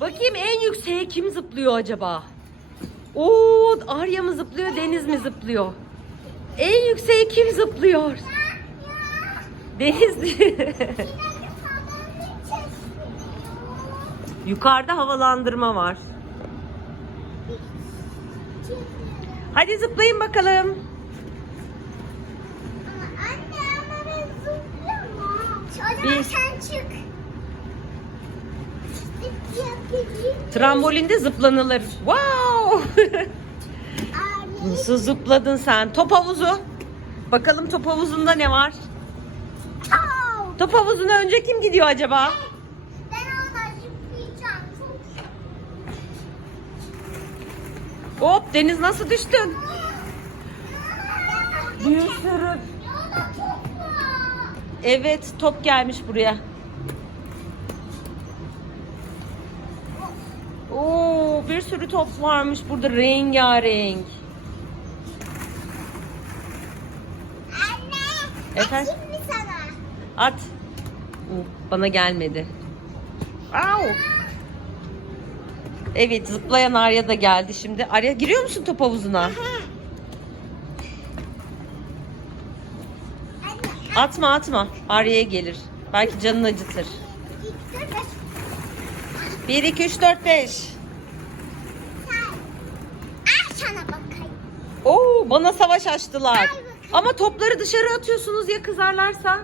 Bakayım en yükseğe kim zıplıyor acaba? Oo, Arya mı zıplıyor, Deniz mi zıplıyor? En yükseğe kim zıplıyor? Deniz. Yukarıda havalandırma var. Hadi zıplayın bakalım. Anne ama ben zıplıyorum. O Bir- zaman sen çık. Trambolinde zıplanılır. Wow! Nasıl zıpladın sen? Top havuzu. Bakalım top havuzunda ne var? Top havuzuna önce kim gidiyor acaba? Ben orada zıplayacağım. Hop Deniz nasıl düştün? Bir sürü. Evet top gelmiş buraya. Oo bir sürü top varmış burada rengarenk. Anne. Efendim? Açayım mı sana? At. Uh, bana gelmedi. Au. Evet zıplayan Arya da geldi şimdi. Arya giriyor musun top havuzuna? Atma atma. Arya'ya gelir. Belki canını acıtır. İki, dört, beş. 1, 2, 3, 4, 5. Sen. Al sana bakayım. Oo bana savaş açtılar. Ama topları dışarı atıyorsunuz ya kızarlarsa.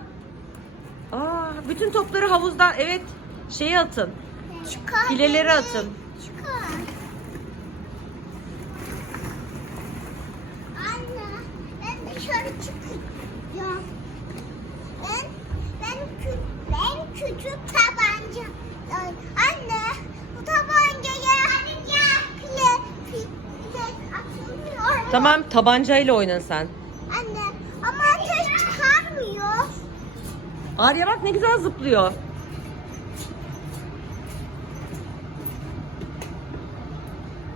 Aa, bütün topları havuzdan evet şeye atın. Çıkar. Fileleri atın. Çıkar. Anne, ben dışarı çıkacağım. Ben, ben, ben küçük tabanca. Ay, Tamam tabancayla oyna sen. Anne, ama ateş çıkarmıyor. Arya bak ne güzel zıplıyor.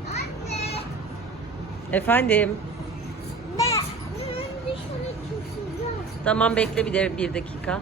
Anne, Efendim. çıkacağım. Tamam bekle bir, bir dakika.